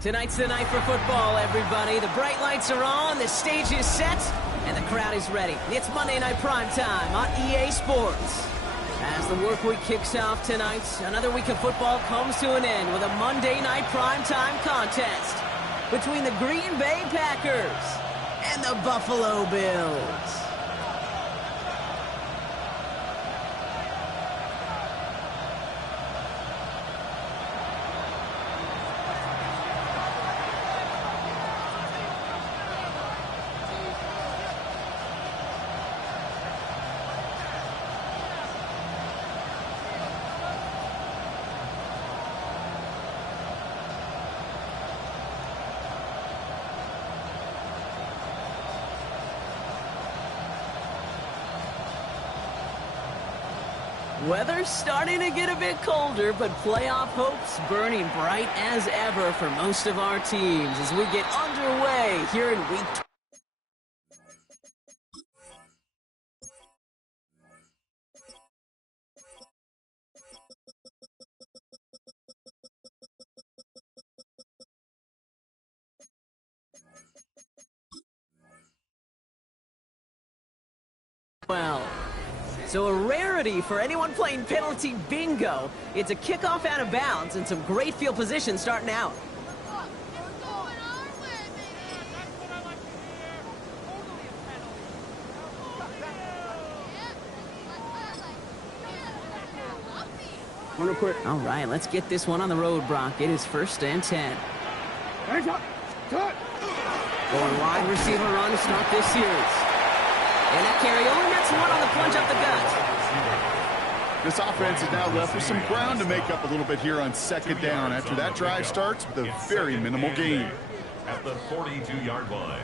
Tonight's the night for football, everybody. The bright lights are on, the stage is set, and the crowd is ready. It's Monday Night Primetime on EA Sports. As the work week kicks off tonight, another week of football comes to an end with a Monday Night Primetime contest between the Green Bay Packers and the Buffalo Bills. Weather's starting to get a bit colder, but playoff hopes burning bright as ever for most of our teams as we get underway here in week 12. So a rarity for anyone playing penalty bingo. It's a kickoff out of bounds and some great field position starting out. All right, let's get this one on the road, Brock. It is 1st and 10. Going wide receiver run to start this series. And that carry only gets one on the plunge up the gut. This offense is now left with some ground to make up a little bit here on 2nd down after that drive starts with a very minimal gain. At the 42-yard line.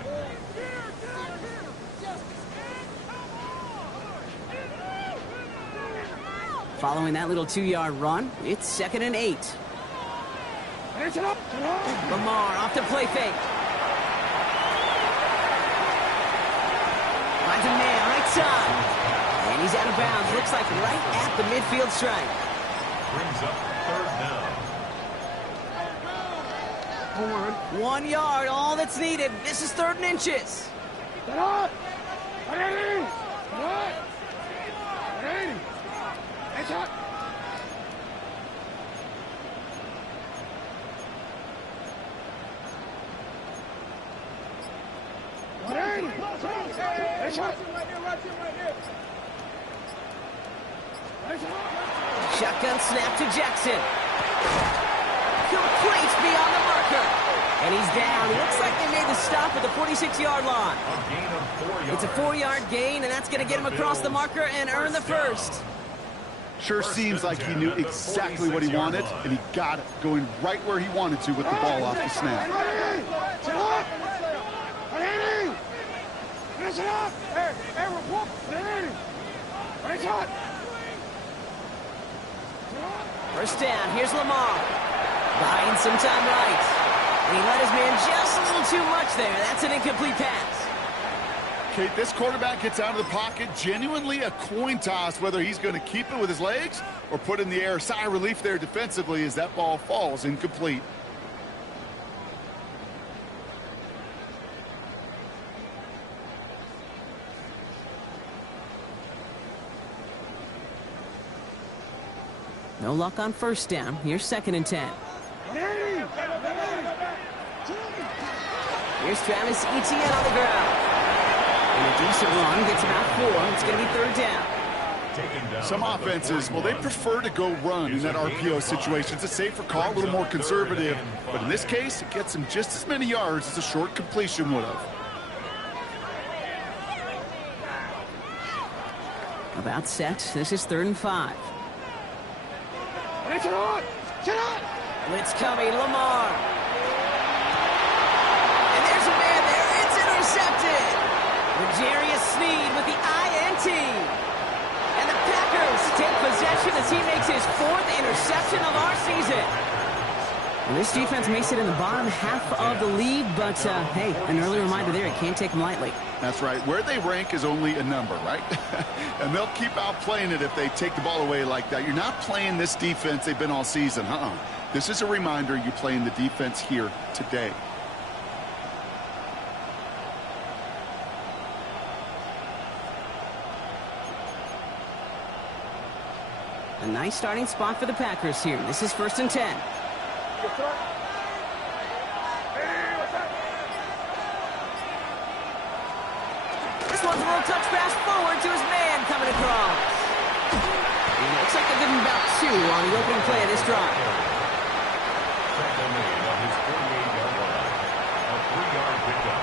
Following that little 2-yard run, it's 2nd and 8. Lamar off to play fake. Finds a man right side. And he's out of bounds. Looks like right at the midfield stripe. Brings up 3rd down. 1 yard, all that's needed. This is 3rd and inches. Shotgun snap to Jackson. Complete beyond the marker. And he's down. Looks like they made the stop at the 46-yard line. A gain of 4 yards. It's a 4-yard gain, and that's going to get him across the marker and earn the first. Sure seems like he knew exactly what he wanted, and he got it, going right where he wanted to with the ball off the snap. First down, here's Lamar. Buying some time right. And he let his man just a little too much there. That's an incomplete pass. Kate, this quarterback gets out of the pocket, genuinely a coin toss whether he's going to keep it with his legs or put it in the air. Sigh of relief there defensively as that ball falls incomplete. No luck on first down. Here's 2nd and 10. Here's Travis Etienne on the ground. And a decent run gets about 4. It's going to be 3rd down. Some offenses, well, they prefer to go run in that RPO situation. It's a safer call, a little more conservative. But in this case, it gets him just as many yards as a short completion would have. About set. This is 3rd and 5. Blitz coming, Lamar. And there's a man there. It's intercepted. L'Jarius Sneed with the INT. And the Packers take possession as he makes his 4th interception of our season. And this defense may sit in the bottom half of the league, but hey, an early reminder there, it can't take them lightly. That's right. Where they rank is only a number, right? And they'll keep outplaying it if they take the ball away like that. You're not playing this defense they've been all season. This is a reminder you play in the defense here today. A nice starting spot for the Packers here. This is 1st and 10. This one's a little touch pass forward to his man coming across. And it looks like they're giving about 2 on the opening play of this drive. Tackle made on his 48-yard line. A 3-yard pickup.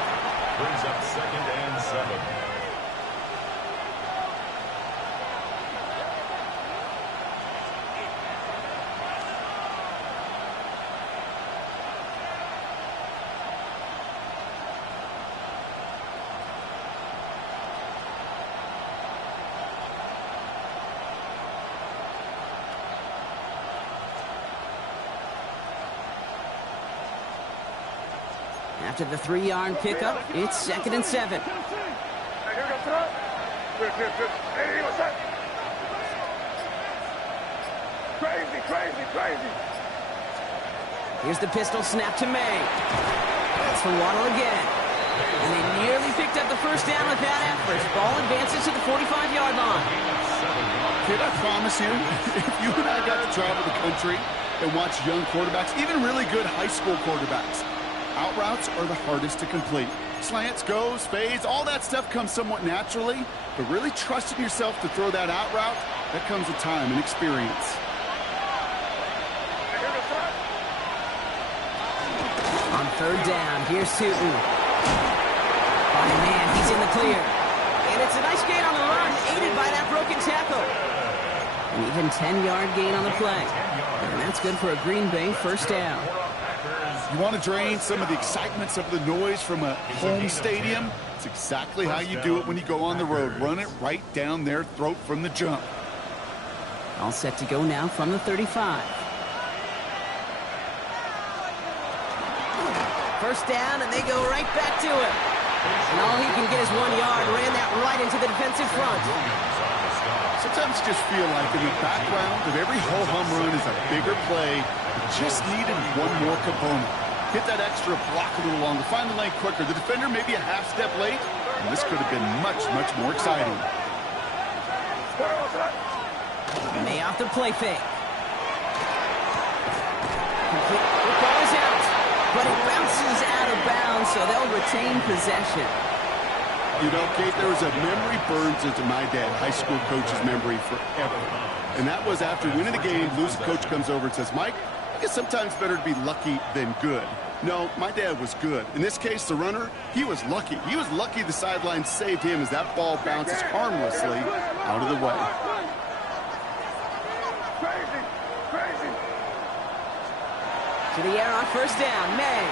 Brings up 2nd and 7. After the 3-yard pickup, it's 2nd and 7. Crazy. Here's the pistol snap to May. That's for Waddle again. And they nearly picked up the first down with that effort. Ball advances to the 45-yard line. Kid, I promise you, if you and I got to travel the country and watch young quarterbacks, even really good high school quarterbacks, out routes are the hardest to complete. Slants, goes, fades, all that stuff comes somewhat naturally, but really trusting yourself to throw that out route, that comes with time and experience. On 3rd down, here's Tootin. Oh, man, he's in the clear. And it's a nice gain on the run, aided by that broken tackle. An even 10-yard gain on the play. And that's good for a Green Bay 1st down. You want to drain some of the excitement, some of the noise from a home stadium? It's exactly how you do it when you go on the road. Run it right down their throat from the jump. All set to go now from the 35. 1st down, and they go right back to it. And all he can get is 1 yard. Ran that right into the defensive front. Sometimes you just feel like in the background of every ho-hum run is a bigger play. You just needed one more component. Hit that extra block a little longer. Find the lane quicker. The defender may be a half step late, and this could have been much, much more exciting. May off the play fake. The ball is out, but it bounces out of bounds, so they'll retain possession. You know, Kate, there was a memory burns into my dad, high school coach's memory forever. And that was after winning the game, losing coach comes over and says, Mike, I guess sometimes better to be lucky than good. No, my dad was good. In this case, the runner, he was lucky. He was lucky the sideline saved him as that ball bounces harmlessly out of the way. Crazy. To the air on 1st down, May.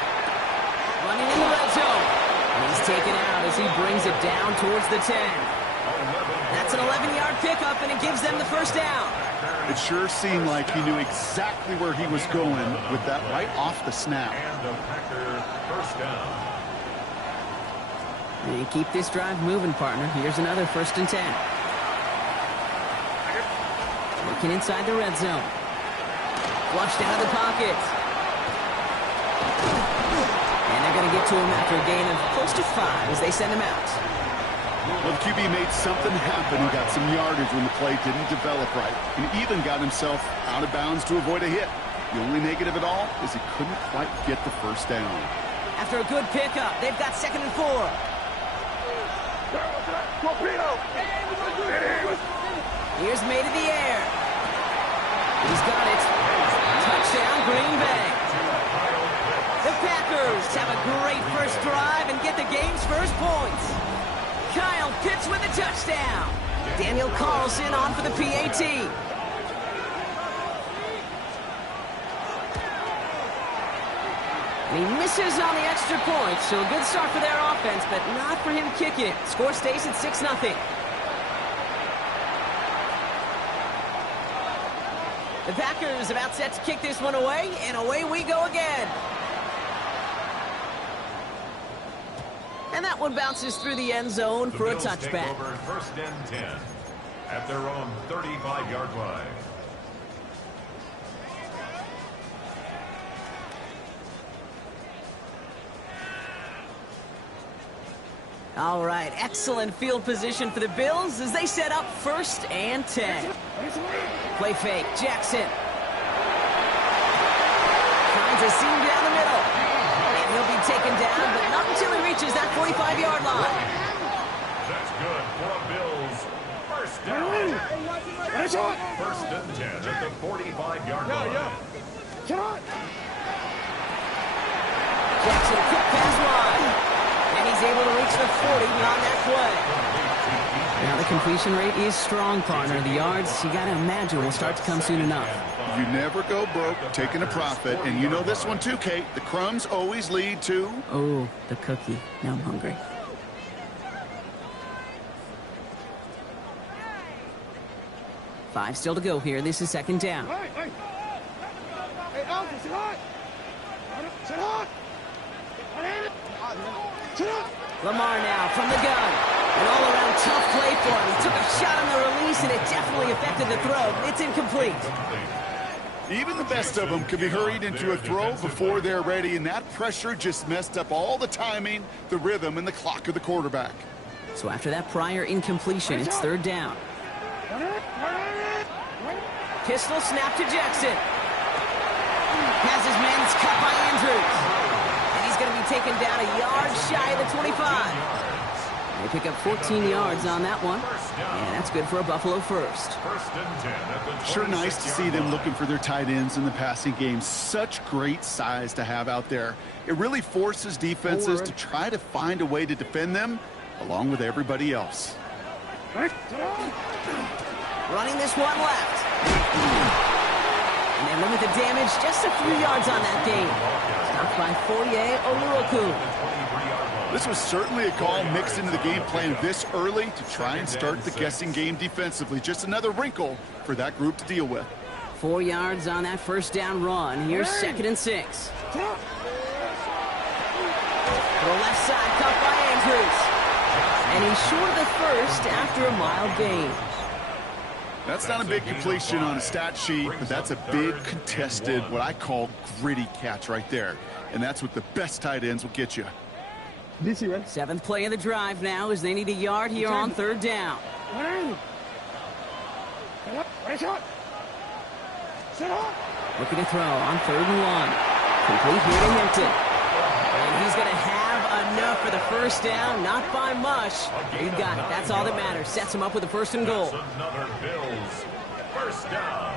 Running in the red zone. And he's taken out as he brings it down towards the 10. That's an 11-yard pickup, and it gives them the 1st down. It sure seemed like he knew exactly where he was going with that right off the snap. And the Packer 1st down. And keep this drive moving, partner. Here's another 1st and 10. Looking inside the red zone. Flushed out of the pocket. And they're going to get to him after a gain of close to 5 as they send him out. Well, the QB made something happen and got some yardage when the play didn't develop right. And even got himself out of bounds to avoid a hit. The only negative at all is he couldn't quite get the 1st down. After a good pickup, they've got 2nd and 4. Here's May to the air. He's got it. Touchdown, Green Bay. The Packers have a great first drive and get the game's first points. Kyle Pitts with a touchdown. Daniel Carlson on for the PAT. And he misses on the extra point, so a good start for their offense, but not for him kicking it. Score stays at 6-0. The Packers about set to kick this one away, and away we go again. And that one bounces through the end zone for a touchback. Take over 1st and 10 at their own 35-yard line. All right, excellent field position for the Bills as they set up 1st and 10. Play fake, Jackson. Finds a seam down the middle. And he'll be taken down, but not until he reaches that 45-yard line. That's good for a Bills. First down. 1st and 10 at the 45-yard line. Jackson, quick pass wide. And he's able to reach the 40 beyond that play. Now the completion rate is strong, partner. The yards, you got to imagine, will start to come soon enough. You never go broke taking a profit, and you know this one too, Kate. The crumbs always lead to... Oh, the cookie. Now I'm hungry. Five still to go here. This is 2nd down. Lamar now from the gun. An all-around tough play for him. He took a shot on the release, and it definitely affected the throw. It's incomplete. Even the best of them can be hurried into a throw before they're ready, and that pressure just messed up all the timing, the rhythm, and the clock of the quarterback. So after that prior incompletion, it's 3rd down. Pistol snap to Jackson. Has his man cut by Andrews. And he's going to be taken down a yard shy of the 25. They pick up 14 yards on that one. And that's good for a Buffalo first. Sure nice to see them looking for their tight ends in the passing game. Such great size to have out there. It really forces defenses to try to find a way to defend them along with everybody else. Running this one left. And they limit the damage just a few yards on that game. Stopped by Foye Oluokun. This was certainly a call mixed into the game plan this early to try and start the guessing game defensively. Just another wrinkle for that group to deal with. 4 yards on that 1st down run. Here's 2nd and 6. To the left side, cut by Andrews. And he's short of the 1st after a mild gain. That's not a big completion on a stat sheet, but that's a big contested, what I call gritty catch right there. And that's what the best tight ends will get you. 7th play of the drive now as they need a yard here on 3rd down. Looking to throw on 3rd and 1. Complete here to Hinton. And he's going to have enough for the 1st down. Not by much. He got it. That's all that matters. Sets him up with a 1st and goal. Another Bills. 1st down.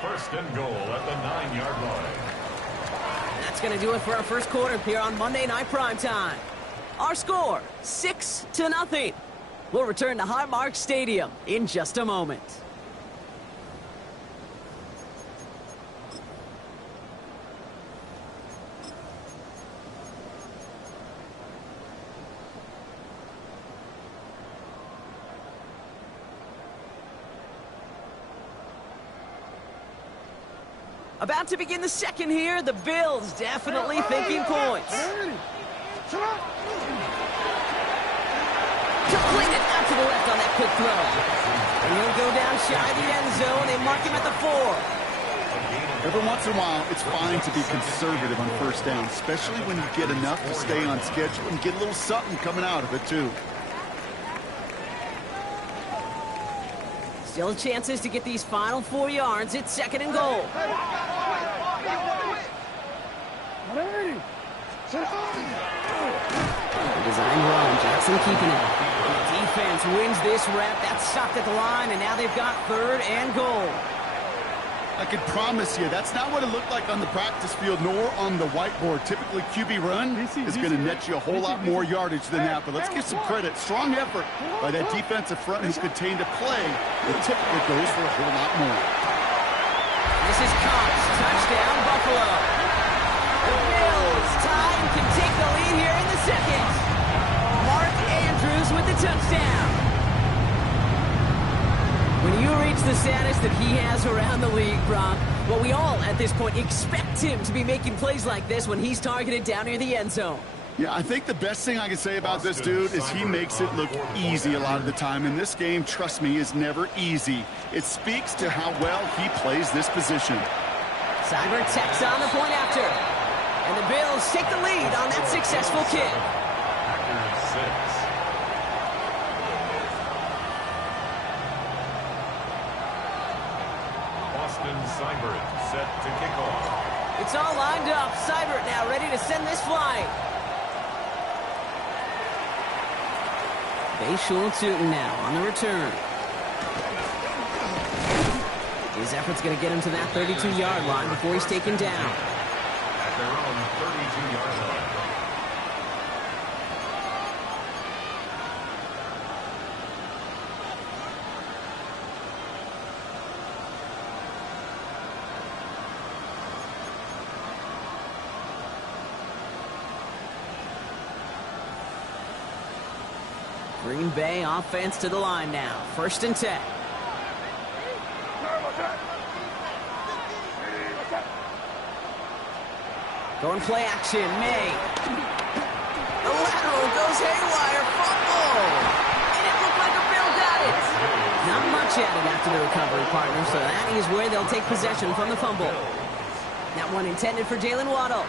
1st and goal at the 9-yard line. That's going to do it for our 1st quarter here on Monday Night Primetime. Our score, 6-0. We'll return to Highmark Stadium in just a moment. About to begin the 2nd here. The Bills definitely thinking points. Completed out to the left on that quick throw. And he'll go down shy of the end zone. They mark him at the 4. Every once in a while, it's fine to be conservative on 1st down, especially when you get enough to stay on schedule and get a little something coming out of it, too. Still chances to get these final 4 yards. It's 2nd and goal. The design run, Jackson keeping it. And the defense wins this rep. That's stopped at the line, and now they've got 3rd and goal. I can promise you, that's not what it looked like on the practice field, nor on the whiteboard. Typically, QB run is going to net you a whole lot more yardage than that, but let's give some credit. Strong effort by that defensive front who contained a play that typically goes for a whole lot more. This is Cox. Touchdown, Buffalo. The Bills tie and can take the lead here in the 2nd. Mark Andrews with the touchdown. When you reach the status that he has around the league, Brock, well, we all at this point expect him to be making plays like this when he's targeted down near the end zone. Yeah, I think the best thing I can say about this dude is he makes it look easy a lot of the time. And this game, trust me, is never easy. It speaks to how well he plays this position. Cyber tacks on the point after. And the Bills take the lead on that successful kick. Packers 6. Seibert set to kick off. It's all lined up. Seibert now ready to send this flight. Bayshul Tootin now on the return. His effort's going to get him to that 32-yard line before he's taken down. At their own 32-yard line. Green Bay offense to the line now. 1st and 10. Going play action, May. The lateral goes haywire, fumble! And it looked like a Bill got it. Not much added after the recovery, partner, so that is where they'll take possession from the fumble. That one intended for Jalen Waddle.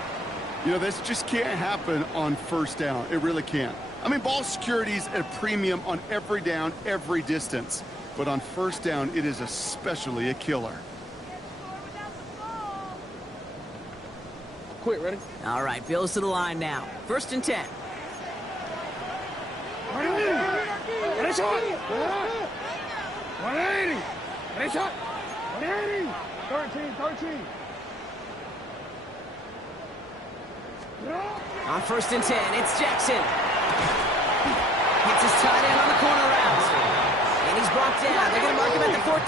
You know, this just can't happen on 1st down. It really can't. I mean, ball security's at a premium on every down, every distance. But on 1st down, it is especially a killer. Quick, ready? All right, Bills to the line now. 1st and 10. Ready shot. 180. Ready shot. 180. 13. On 1st and 10, it's Jackson. Hits his tight end on the corner route. And he's brought down. They're going to mark him at the 14.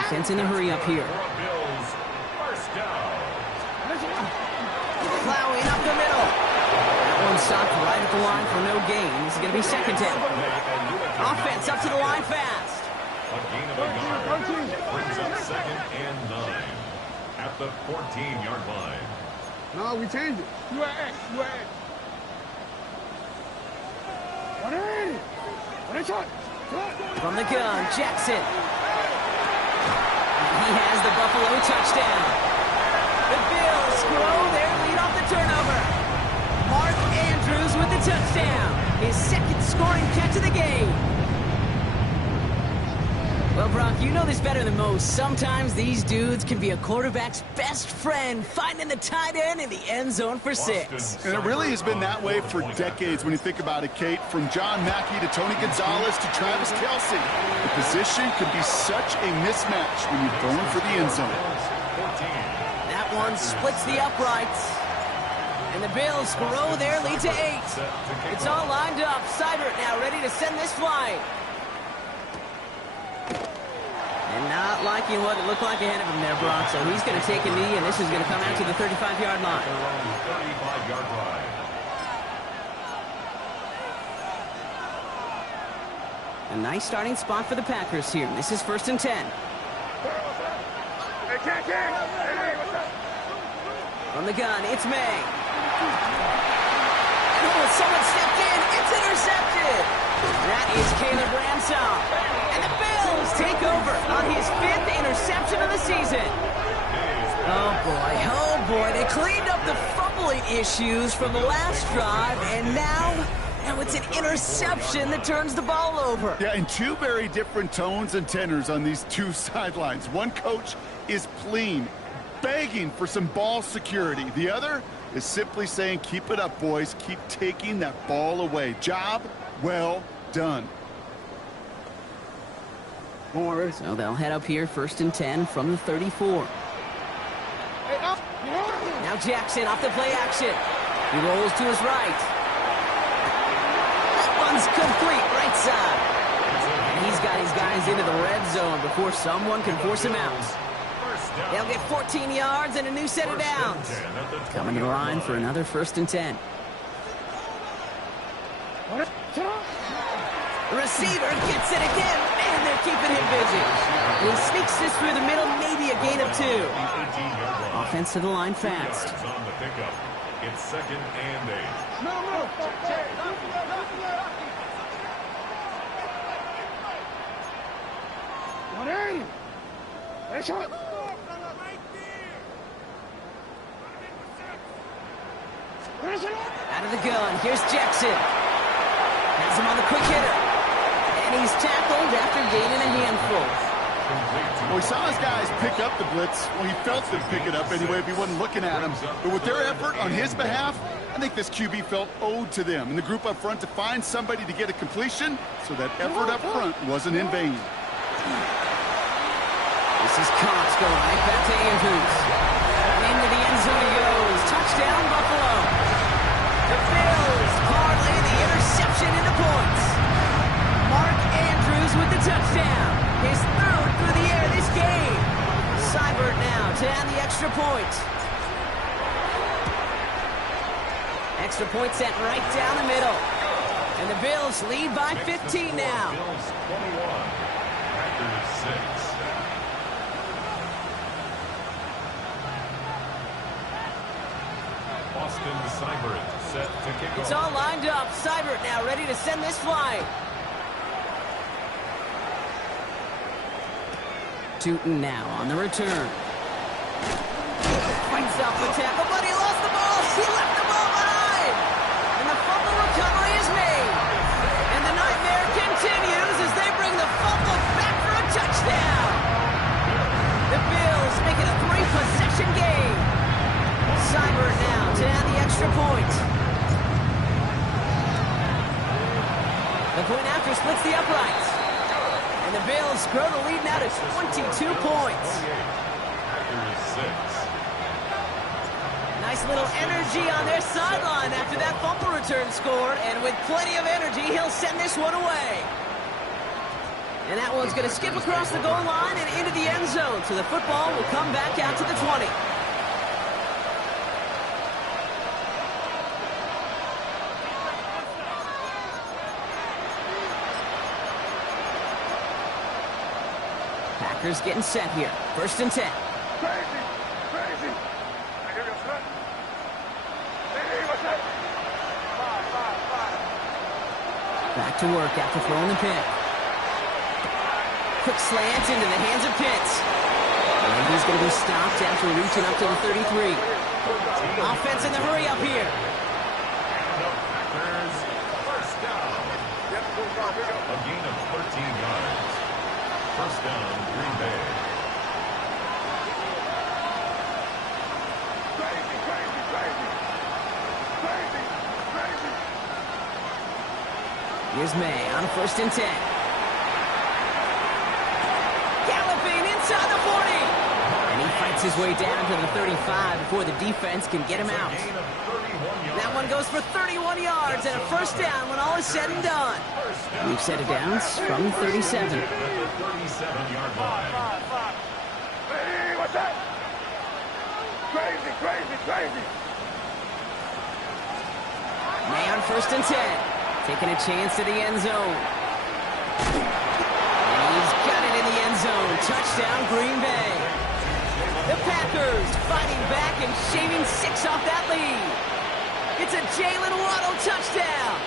Offense in a hurry up here. Bills, first down. Plowing up the middle. That one stopped right at the line for no gain. This is going to be 2nd down. Offense up to the line fast. A gain of a yard. Brings up 2nd and 9. At the 14-yard line. No, we changed it. You are X. 180. Ready shot. From the gun, Jackson. He has the Buffalo touchdown. The Bills grow their lead off the turnover. Mark Andrews with the touchdown. His 2nd scoring catch of the game. Well, Brock, you know this better than most. Sometimes these dudes can be a quarterback's best friend, finding the tight end in the end zone for 6. And it really has been that way for decades when you think about it, Kate. From John Mackey to Tony Gonzalez to Travis Kelce. The position can be such a mismatch when you're going for the end zone. That one splits the uprights. And the Bills grow their lead to 8. It's all lined up. Seibert now ready to send this flight. And not liking what it looked like ahead of him there, Brock. So he's going to take a knee, and this is going to come out to the 35-yard line. 35-yard line. A nice starting spot for the Packers here. This is 1st and 10. Hey, King. Hey, what's up? From the gun, it's May. Oh, someone stepped in. It's intercepted. That is Caleb Ransom. And the Bills take over on his 5th interception of the season. Oh, boy. They cleaned up the fumbling issues from the last drive, and now it's an interception that turns the ball over. Yeah, and 2 very different tones and tenors on these 2 sidelines. One coach is pleading, begging for some ball security. The other is simply saying, keep it up, boys. Keep taking that ball away. Job well done. So they'll head up here, 1st and 10 from the 34. Now Jackson off the play action. He rolls to his right. That one's complete, right side. And he's got his guys into the red zone before someone can force him out. They'll get 14 yards and a new set of downs. Coming to the line for another 1st and 10. The receiver gets it again. Man, they're keeping him busy. And he sneaks this through the middle, maybe a gain of 2. Offense to the line fast. On the pickup. It's 2nd and 8. Out of the gun, here's Jackson. Has him on the quick hitter. And he's tackled after gaining a handful. Well, we saw his guys pick up the blitz. Well, he felt them pick it up anyway if he wasn't looking at him. But with their effort on his behalf, I think this QB felt owed to them and the group up front to find somebody to get a completion so that effort up front wasn't in vain. This is Cox going right back to Andrews. Into the end zone he goes. Touchdown, Buffalo. The Bills parlay the interception into points. Mark Andrews with the touchdown. His third through the air this game. Seibert now to add the extra point. Extra point set right down the middle. And the Bills lead by 15 now. Bills 21, Packers 6. Austin Seibert set to kick off. It's all lined up. Seibert now ready to send this flying. Tootin now on the return. Fights off the tackle, but he lost the ball. He left the ball behind. And the fumble recovery is made. And the nightmare continues as they bring the fumble back for a touchdown. The Bills make it a 3-possession game. Seibert now to add the extra point. The point after splits the uprights. And the Bills grow the lead now to 22 points. Packers 6. Nice little energy on their sideline after that fumble return score. And with plenty of energy, he'll send this one away. And that one's going to skip across the goal line and into the end zone. So the football will come back out to the 20. Packers getting set here. 1st and 10. Crazy. Crazy. I hear your son. Hey, what's that? 5. Back to work after throwing the pick. Quick slant into the hands of Pitts. And he's going to be stopped after reaching up to the 33. Offense in the hurry up here. And the Packers, first down. A gain of 13 yards. First down, Green Bay. Crazy, crazy, crazy. Crazy, crazy. Here's May on a 1st and 10. Galloping inside the 40. And he fights his way down to the 35 before the defense can get him out. Gain of 31 yards. That one goes for 31 yards and a first down when all is said and done. We've set it down from the 37. At the 37-yard line. 5. Hey, what's that? Crazy, crazy, crazy. May on 1st and 10. Taking a chance to the end zone. And he's got it in the end zone. Touchdown, Green Bay. The Packers fighting back and shaving 6 off that lead. It's a Jalen Waddle touchdown.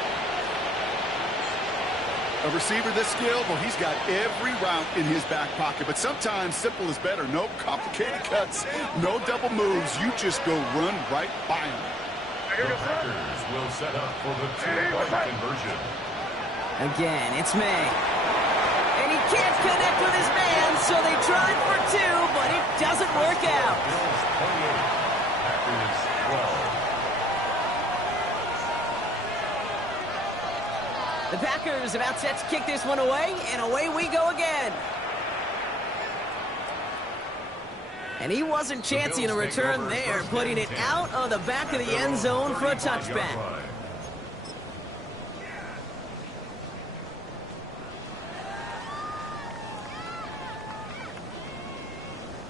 A receiver this skilled, well, he's got every route in his back pocket. But sometimes simple is better. No complicated cuts, no double moves. You just go run right by him. The Packers will set up for the 2-point conversion. Again, it's May. And he can't connect with his man, so they tried for 2, but it doesn't work out. Bills 28, Packers 12. The Packers about set to kick this one away, and away we go again. And he wasn't chancing a return there, putting it out of the back of the end zone for a touchback.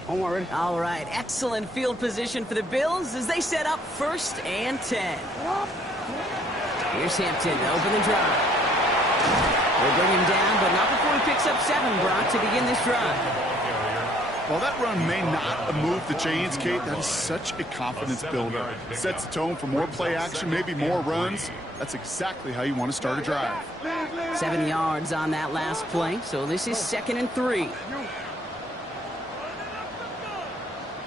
Already. All right, excellent field position for the Bills as they set up 1st and 10. Here's Hampton to open the drive. They bring him down, but not before he picks up 7, Brock, to begin this drive. While that run may not have moved the chains, Kate, that is such a confidence builder. It sets the tone for more play action, maybe more runs. That's exactly how you want to start a drive. 7 yards on that last play, so this is 2nd and 3.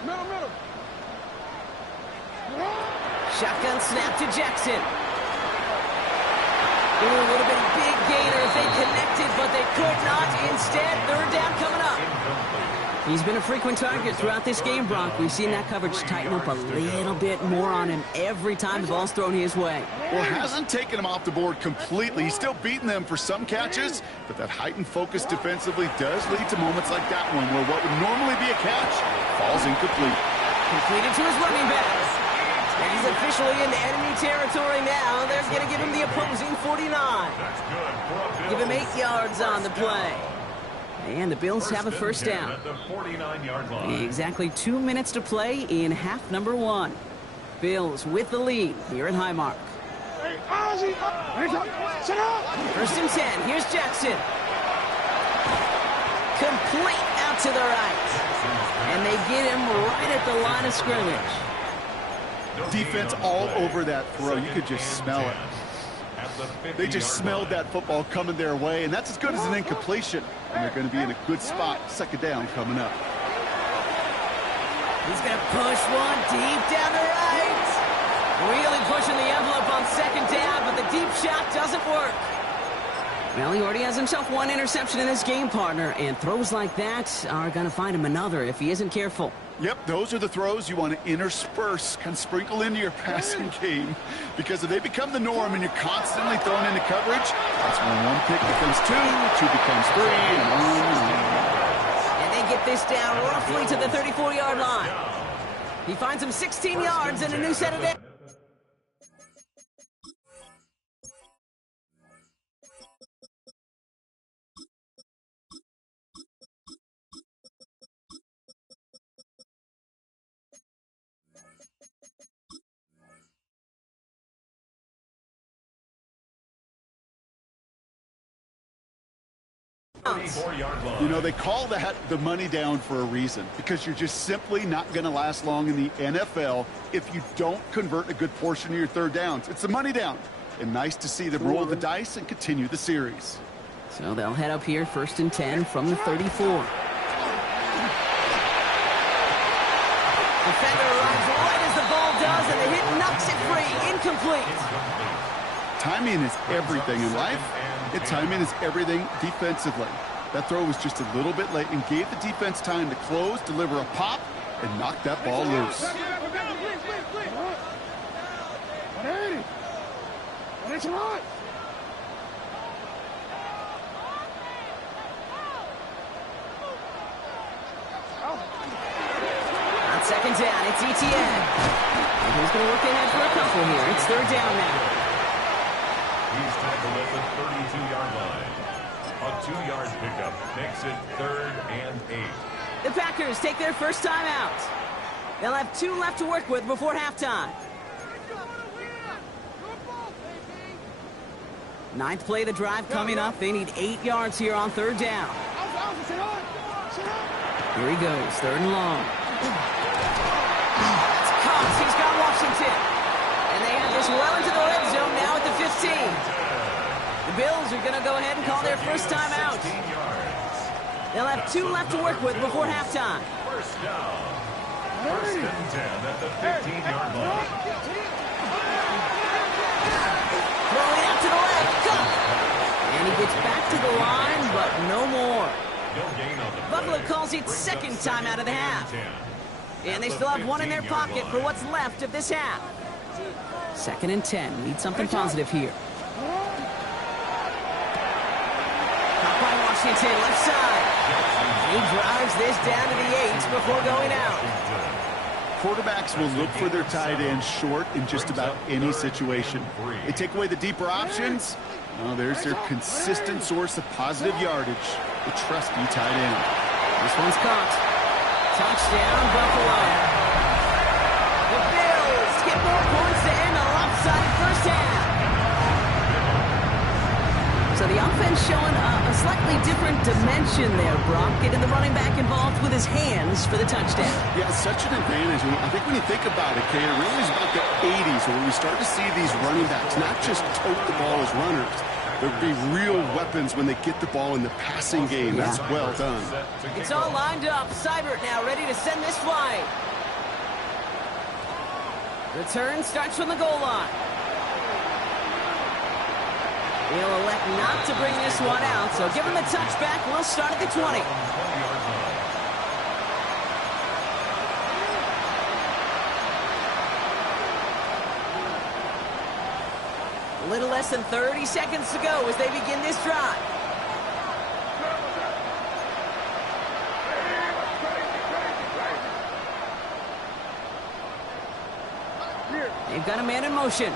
Middle. Shotgun snap to Jackson. Ooh, a little bit big gainer if they connected, but they could not. Instead, 3rd down coming up. He's been a frequent target throughout this game, Brock. We've seen that coverage tighten up a little bit more on him every time the ball's thrown his way. Well, it hasn't taken him off the board completely. He's still beating them for some catches, but that heightened focus defensively does lead to moments like that one where what would normally be a catch falls incomplete. Completed to his running backs. And he's officially into enemy territory now. They're going to give him the opposing 49. Give him 8 yards on the play. And the Bills have a first down. At the 49-yard line. Exactly 2 minutes to play in half number 1. Bills with the lead here at Highmark. First and 10. Here's Jackson. Complete out to the right. And they get him right at the line of scrimmage. Defense all over that throw. You could just smell it. They just smelled that football coming their way, and that's as good as an incompletion. And they're going to be in a good spot. Second down coming up. He's going to push one deep down the right. Really pushing the envelope on second down, but the deep shot doesn't work. Well, he already has himself 1 interception in this game, partner, and throws like that are going to find him another if he isn't careful. Yep, those are the throws you want to intersperse, kind of sprinkle into your passing game. Because if they become the norm and you're constantly thrown into coverage, that's when 1 pick becomes 2, 2 becomes 3, and on. And they get this down roughly to the 34-yard line. He finds him 16 yards and a new set of downs. You know, they call that the money down for a reason, because you're just simply not going to last long in the NFL if you don't convert a good portion of your third downs. It's the money down. And nice to see them roll the dice and continue the series. So they'll head up here, first and 10 from the 34. Defender arrives right as the ball does, and the hit knocks it free. Incomplete. Timing is everything in life, and timing is everything defensively. That throw was just a little bit late and gave the defense time to close, deliver a pop, and knock that ball loose. On second down, it's Etienne. And he's going to look ahead for a couple here. It's third down now. He's tackled at the 32-yard line. A 2-yard pickup makes it 3rd and 8. The Packers take their first time out. They'll have 2 left to work with before halftime. 9th play of the drive coming up. They need 8 yards here on third down. Here he goes, 3rd and long. That's Cox. He's got Washington. And they have this well into the red zone now at the 15. The Bills are going to go ahead and call their first time out. They'll have 2 left to work with before halftime. First down. First and 10 at the 15-yard line. Throwing out to the left. Cook. And he gets back to the line, but no more. No gain on the play. Buffalo calls it second time out of the half. And they still have 1 in their pocket for what's left of this half. 2nd and 10. Need something positive here. Caught by Washington, left side. He drives this down to the 8 before going out. Quarterbacks will look for their tight end short in just about any situation. They take away the deeper options. Well, there's their consistent source of positive yardage, the trusty tight end. This one's caught. Touchdown, Buffalo. The Bills get more points to end a lopsided first half. So the offense showing a slightly different dimension there, Brock. Getting the running back involved with his hands for the touchdown. Yeah, it's such an advantage. I think when you think about it, Kay, it really is about the 80s where we start to see these running backs not just tote the ball as runners. There'll be real weapons when they get the ball in the passing game. That's well done. It's all lined up. Seibert now ready to send this flying. Return starts from the goal line. They'll elect not to bring this one out, so give him the touchback. We'll start at the 20. A little less than 30 seconds to go as they begin this drive. They've got a man in motion.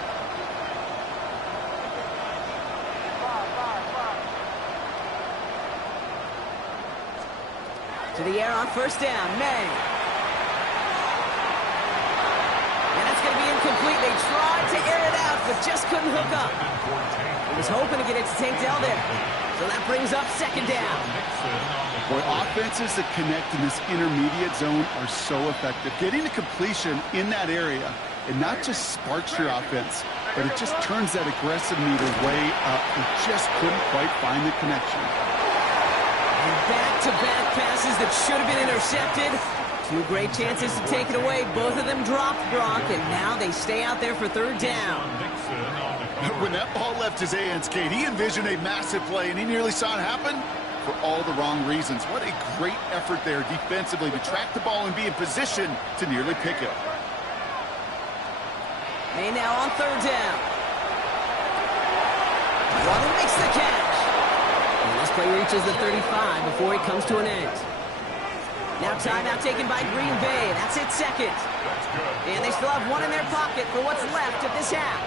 To the air on first down, May. And that's going to be incomplete. They tried to air it out, but just couldn't hook up. He was hoping to get it to Tank Dell there. So that brings up second down. Boy, offenses that connect in this intermediate zone are so effective. Getting a completion in that area, it not just sparks your offense, but it just turns that aggressive meter way up. They just couldn't quite find the connection. And back-to-back passes that should have been intercepted. Two great chances to take it away. Both of them dropped, Brock, and now they stay out there for third down. When that ball left his hands, Kate, he envisioned a massive play, and he nearly saw it happen for all the wrong reasons. What a great effort there defensively to track the ball and be in position to nearly pick it. May now on third down. Waddle makes the catch. And this play reaches the 35 before it comes to an end. Now timeout taken by Green Bay. That's its second. And they still have one in their pocket for what's left of this half.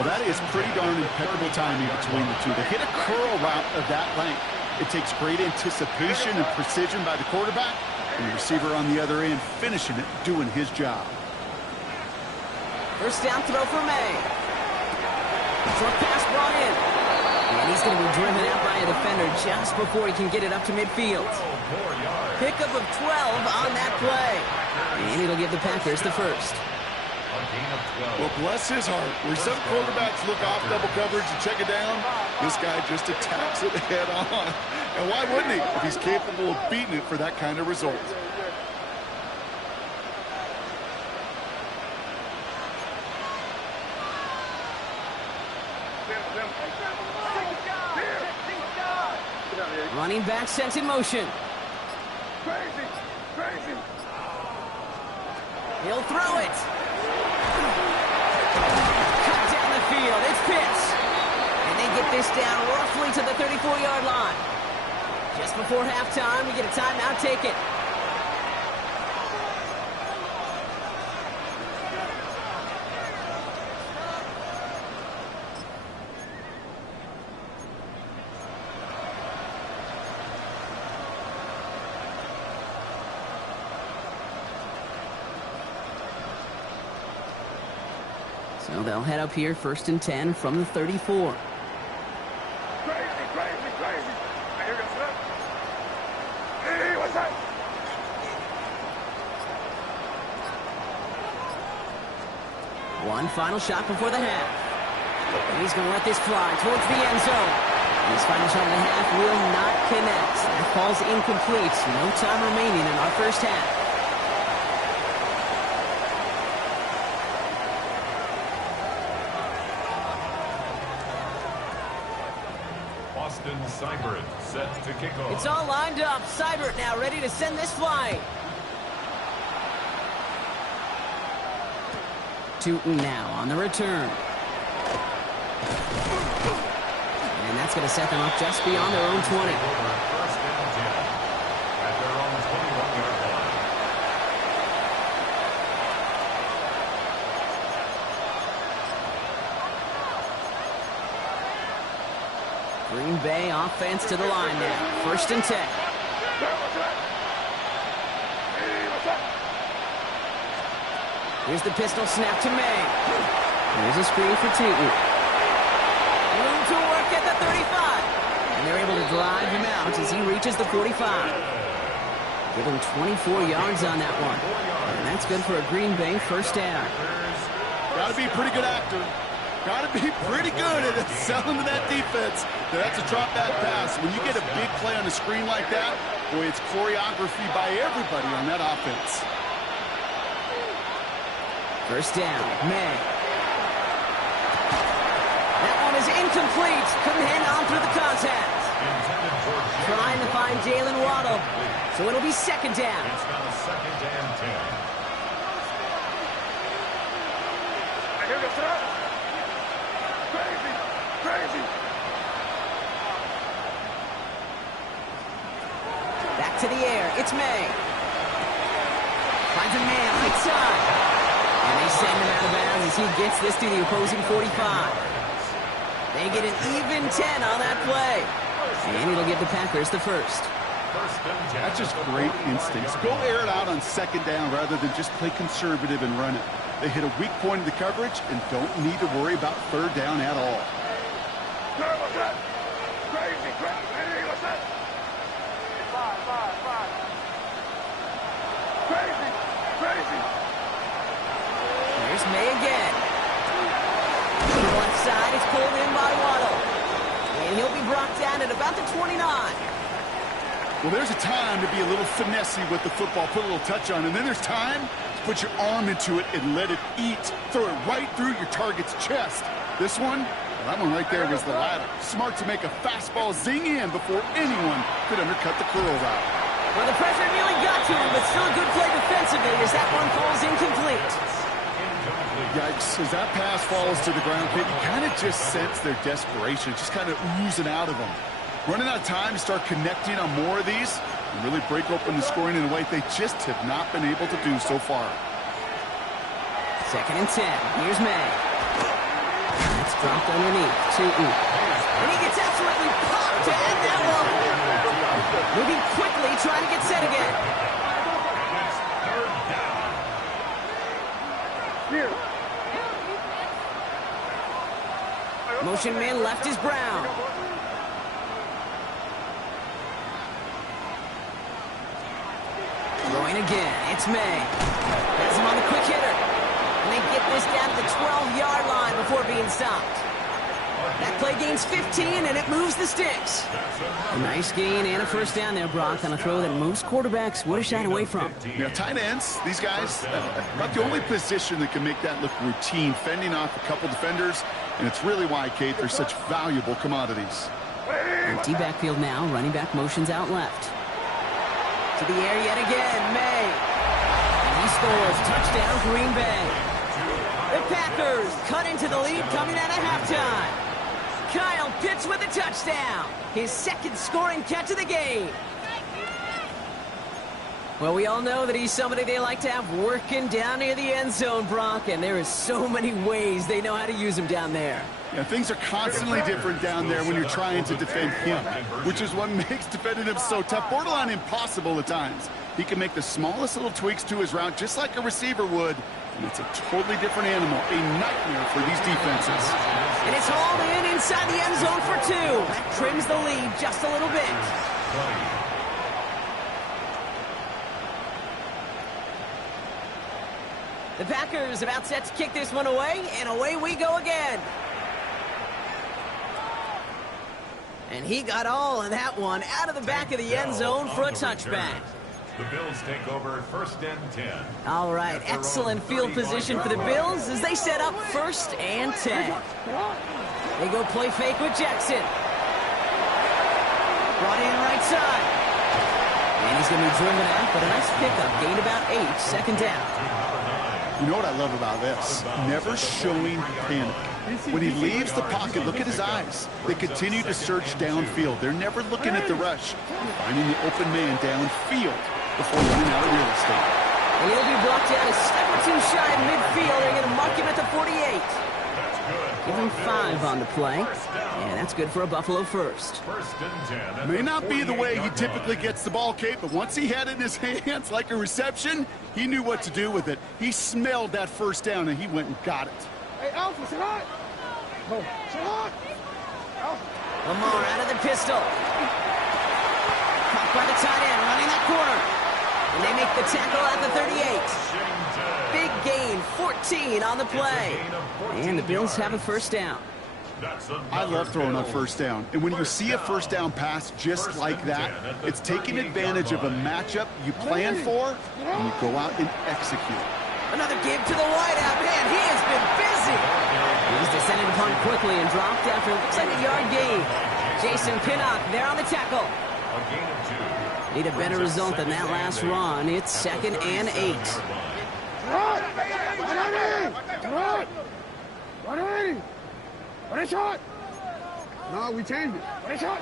Well, that is pretty darn impeccable timing between the two. They hit a curl route of that length. It takes great anticipation and precision by the quarterback, and the receiver on the other end finishing it, doing his job. First down throw for May. Short pass brought in. And he's going to be driven out by a defender just before he can get it up to midfield. Pickup of 12 on that play. And it'll give the Packers the first. Well, bless his heart. Where some quarterbacks look off double coverage and check it down, this guy just attacks it head on. And why wouldn't he if he's capable of beating it for that kind of result? Running back sent in motion. Crazy. He'll throw it. Cut down the field. It's Pitts. And they get this down roughly to the 34-yard line. Just before halftime, we get a timeout taken. So they'll head up here, 1st and 10 from the 34. Crazy. Here goes it. Hey, what's that? One final shot before the half. And he's going to let this fly towards the end zone. And his final shot of the half will not connect. That falls incomplete. No time remaining in our first half. Austin Seibert set to kick off. It's all lined up. Seibert now ready to send this flying. Tootin now on the return. And that's going to set them up just beyond their own 20. First and 10 at their own 21-yard line. Green Bay offense to the line now. 1st and 10. Here's the pistol snap to May. Here's a screen for Tootin. Room to work at the 35. And they're able to drive him out as he reaches the 45. Give him 24 yards on that one. And that's good for a Green Bay first down. Got to be a pretty good actor. Got to be pretty good at selling to that defense. That's a drop back pass. When you get a big play on the screen like that, boy, it's choreography by everybody on that offense. First down, May. That one is incomplete. Couldn't hang on through the contact. Trying to find Jalen Waddle. So it'll be 2nd down. It's now 2nd and 10. Here goes it. to the air. It's May. Finds a man right side. And they send him out of bounds as he gets this to the opposing 45. They get an even 10 on that play. And it'll give the Packers the first. That's just great instincts. Go air it out on second down rather than just play conservative and run it. They hit a weak point in the coverage and don't need to worry about third down at all. What's that? Crazy, crazy. Hey, what's that? Five. Crazy, crazy. Here's May again. To the left side, it's pulled in by Waddle. And he'll be brought down at about the 29. Well, there's a time to be a little finessey with the football, put a little touch on, and then there's time to put your arm into it and let it eat. Throw it right through your target's chest. This one, well, that one right there was the latter. Smart to make a fastball zing in before anyone could undercut the curl route. Well, the pressure nearly got to him, but still a good play defensively as that one falls incomplete. Yikes, as that pass falls to the ground, Kid, you kind of just sense their desperation, just kind of oozing out of them. Running out of time to start connecting on more of these and really break open the scoring in a way they just have not been able to do so far. 2nd and 10. Here's May. It's dropped underneath to Oop. And he gets absolutely popped to end that one. Moving quickly, trying to get set again. Here. Motion man left is Brown. Throwing again, it's May. Has him on the quick hitter. And they get this down to the 12-yard line before being stopped. That play gains 15, and it moves the sticks. A nice gain and a first down there, Brock, on a throw that most quarterbacks would have shied away from. Yeah, tight ends, these guys, not the only position that can make that look routine, fending off a couple defenders, and it's really why, Kate, they're such valuable commodities. Empty backfield now, running back motions out left. To the air yet again, May. And he scores. Touchdown, Green Bay. The Packers cut into the lead coming out of halftime. Kyle Pitts with a touchdown. His second scoring catch of the game. Well, we all know that he's somebody they like to have working down near the end zone, Brock, and there is so many ways they know how to use him down there. Yeah, things are constantly different down there when you're trying to defend him, which is what makes defending him so tough, borderline impossible at times. He can make the smallest little tweaks to his route just like a receiver would, and it's a totally different animal, a nightmare for these defenses. And it's hauled in inside the end zone for 2. That trims the lead just a little bit. The Packers about set to kick this one away, and away we go again. And he got all of that one out of the back of the end zone for a touchback. The Bills take over 1st and 10. All right, excellent field position for the Bills as they set up 1st and 10. They go play fake with Jackson. Brought in right side. And he's going to be driven out, but a nice pickup. Gained about 8, 2nd down. You know what I love about this? Never showing panic. When he leaves the pocket, look at his eyes. They continue to search downfield. They're never looking at the rush. Finding the open man downfield before running out of real estate. And he'll be brought down a step or 2 shy of midfield. They're going to mark him at the 48. Give him 5 on the play. And that's good for a Buffalo first. May not be the way he typically gets the ball, Kate, but once he had it in his hands like a reception, he knew what to do with it. He smelled that first down, and he went and got it. Hey, Alpha, sit hot. Oh, sit hot. Lamar out of the pistol. Caught by the tight end, running that corner. And they make the tackle at the 38. Big gain, 14 on the play. And the Bills have a first down. I love throwing on first down. And when you see a first down pass just like that, it's taking advantage of a matchup you plan for, and you go out and execute. Another give to the wideout. Man, he has been busy. He's descended upon quickly and dropped after looks like a yard gain. Jason Pinnock there on the tackle. Need a better result than that last run. It's 2nd and 8. 180. What a shot! No, we changed it. What a shot!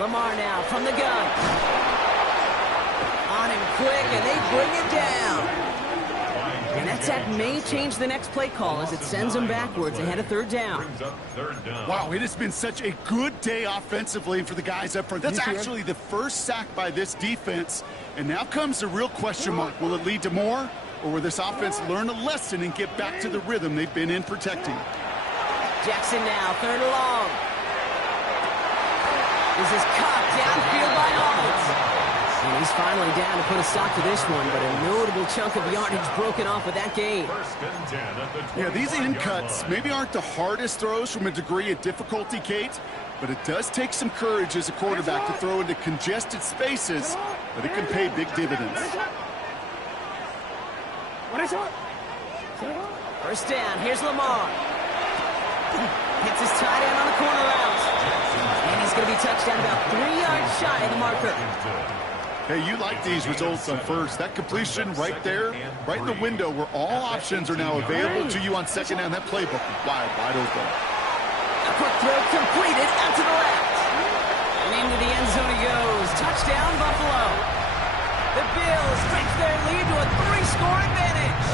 Lamar now from the gun. On him quick, and they bring it down. And that sack may change the next play call as it sends them backwards ahead of third down. Wow, it has been such a good day offensively for the guys up front. That's actually the first sack by this defense. And now comes the real question mark. Will it lead to more? Or will this offense learn a lesson and get back to the rhythm they've been in protecting? Jackson now, third and long. This is caught downfield by Hollins. And he's finally down to put a stop to this one, but a notable chunk of yardage broken off with that gain. Yeah, these in cuts maybe aren't the hardest throws from a degree of difficulty, Kate, but it does take some courage as a quarterback to throw into congested spaces, but it can pay big dividends. First down, here's Lamar. Hits his tight end on the corner route. And he's going to be touched down about 3 yards shy of the marker. Hey, you like these results on first. That completion right there, right in the window where all options are now available to you on second down. That playbook is wide open. A quick throw completed out to the left. And into the end zone he goes. Touchdown, Buffalo. The Bills stretch their lead to a 3-score advantage.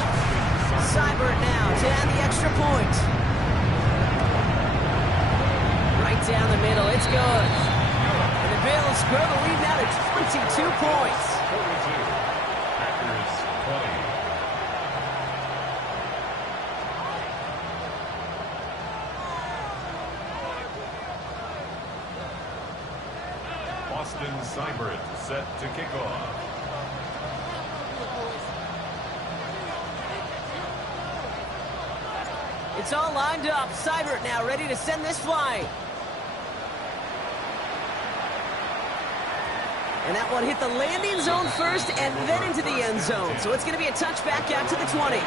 Seibert now to add the extra point. Right down the middle, it's good. And the Bills grow the lead now to 22 points. Packers 20. Austin Seibert set to kick off. It's all lined up. Seibert now ready to send this flying. And that one hit the landing zone first and then into the end zone. So it's going to be a touchback out to the 20.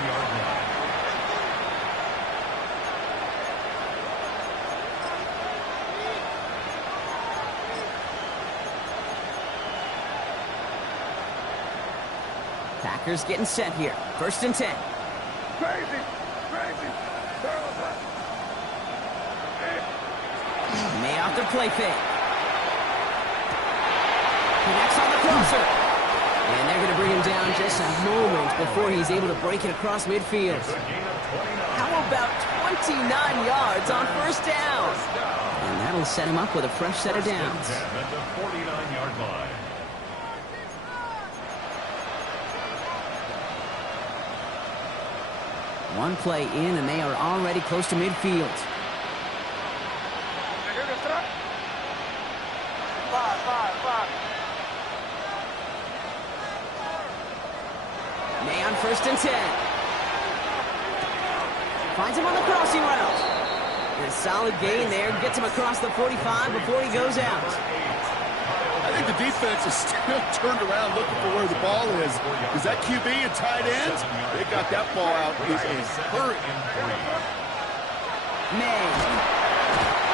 Packers getting set here. First and 10. Crazy. May off the play fake. Connects on the crosser. And they're going to bring him down just a moment before he's able to break it across midfield. How about 29 yards on first down? And that'll set him up with a fresh set of downs. At the 49-yard line. One play in, and they are already close to midfield. May on first and 10. Finds him on the crossing route. And a solid gain there. Gets him across the 45 before he goes out. I think the defense is still turned around looking for where the ball is. Is that QB and tight ends? They got that ball out in a hurry. May.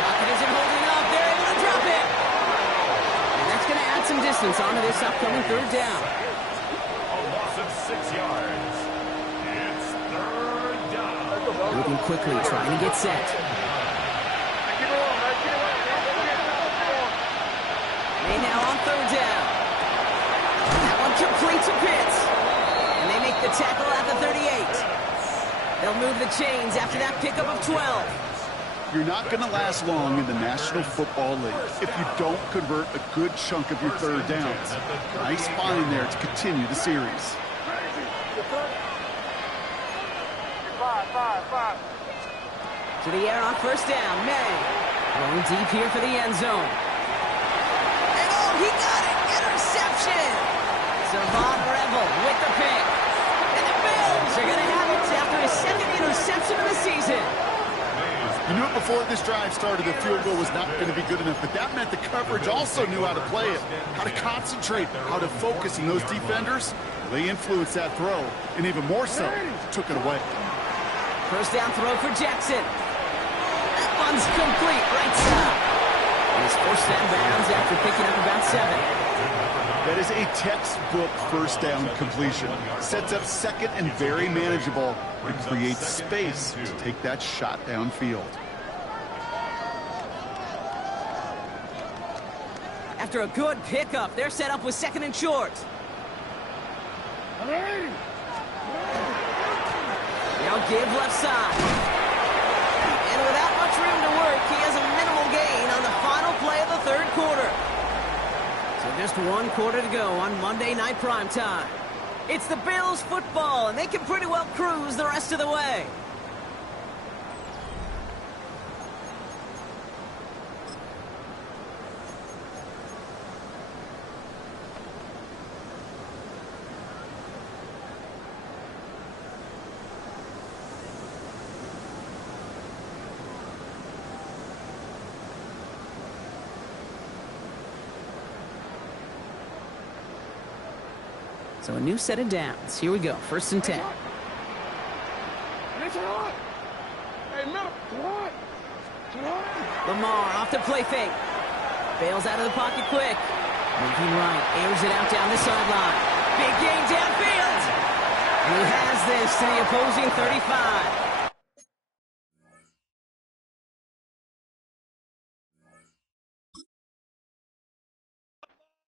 Pocket isn't holding up. They're able to drop it. And that's going to add some distance onto this upcoming third down. A loss of 6 yards. It's third down. Moving quickly, trying to get set. May now on third down. That one complete to Pitts. And they make the tackle at the 38. They'll move the chains after that pickup of 12. You're not going to last long in the National Football League if you don't convert a good chunk of your third downs. Nice find there to continue the series. To the air on first down, May. Going deep here for the end zone. And oh, he got it! Interception! Savon Rebel with the pick. And the Bills are going to have it after his second interception of the season. You knew it before this drive started, the field goal was not going to be good enough, but that meant the coverage also knew how to play it, how to concentrate, how to focus, and those defenders, they influenced that throw, and even more so, took it away. First down throw for Jackson. That one's complete, right side. And he's forced that bounds after picking up about 7. That is a textbook first down completion. Sets up second and very manageable. It creates space to take that shot downfield. After a good pickup, they're set up with second and short. Now give left side. And without much room to work, he has a minimal gain on the final play of the third quarter. So just one quarter to go on Monday Night Primetime. It's the Bills football, and they can pretty well cruise the rest of the way. So a new set of downs. Here we go. 1st and 10. Lamar off to play fake. Bails out of the pocket quick. Moving right. Airs it out down the sideline. Big gain downfield. He has this to the opposing 35.